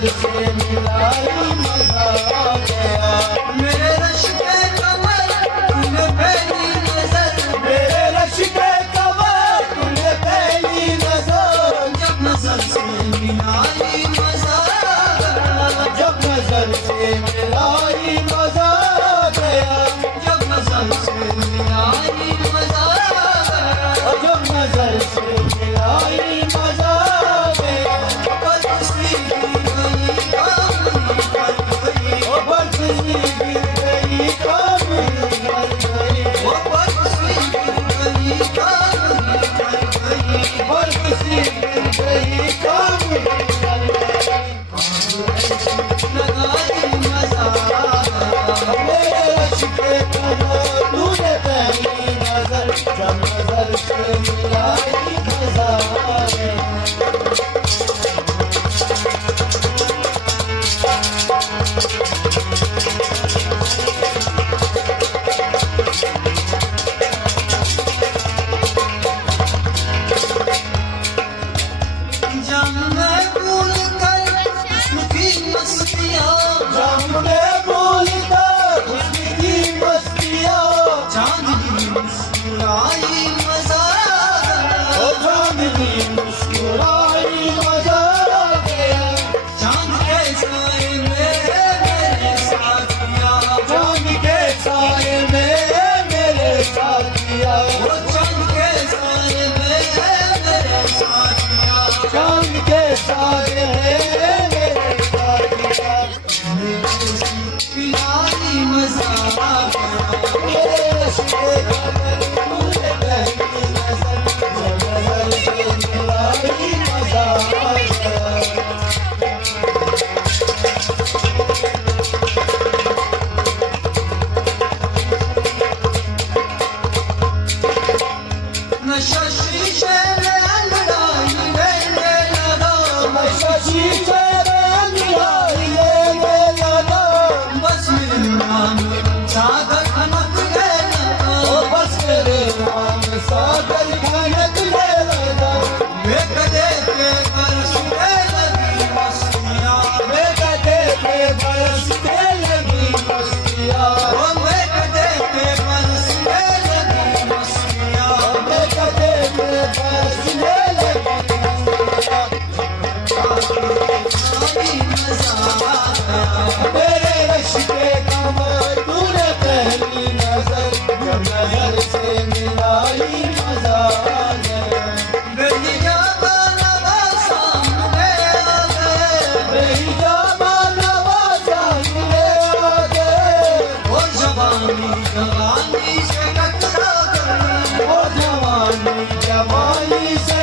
नजर से मिलाई मजा आ गया। मेरे रश पे कमर तूने पहली नजर, मेरे रश पे कमर तूने पहली नजर, जब नजर से मिलाई मजा आ गया। जब नजर से मिलाई मजा आ गया। जब नजर से मिलाई मजा आ गया। जब नजर से मिलाई मजा आ गया। बरसी गिर गई कामनी कर गई, ओ बरसी गिर गई कामनी कर गई। वो बरसी गिर गई कामनी कर गई। बरसी गिर गई कामनी कर गई। लगाई मजा आ गया। मेरे रश पे कमर तूने पहली नजर, जब नजर से मिलाई मजा आ गया। जब मैं भूल कर उसकी मस्तियाँ, जाम में भूल कर उसकी मस्तियाँ, चांदनी मुस्कुराई मजा आ ओ गया। चांदनी मुस्कुराई मजा आ गया। चांद के साए में मेरे साथिया, चांद के साए में मेरे साथिया, वो चांद के साए में मेरे साथिया। चांद के साए में मेरे साथिया। पिलाई मजा आ गया। मेरे रश पे कमर तूने पहली नजर, जब नजर से मिलाई मजा आ गया। नशा शीशे में अंगड़ाई लेने लगा, नशा शीशे में अंगड़ाई लेने लगा। बस मेरे नाम सागर खनक गए लगा। ओ बस मेरे नाम सागर खनक ले लगा। वे गधे पे बरसने लगी मस्तियाँ, मैं गधे पे बरसने लगी मस्तियाँ। वो वे गधे पे बरसने लगी मस्तियाँ। मैं गधे पे बरसने लगी मस्तियाँ। पिलाई मजा आ गया। मेरे रश पे कमर तूने पहली नजर, जब नजर से मिलाई मजा आ गया। मेरी जामा नवा सामने आ गए, मेरी जामा नवाज़ा मिले आ गए। वो जवानी जवानी से टकरा गई। वो जवानी जवानी से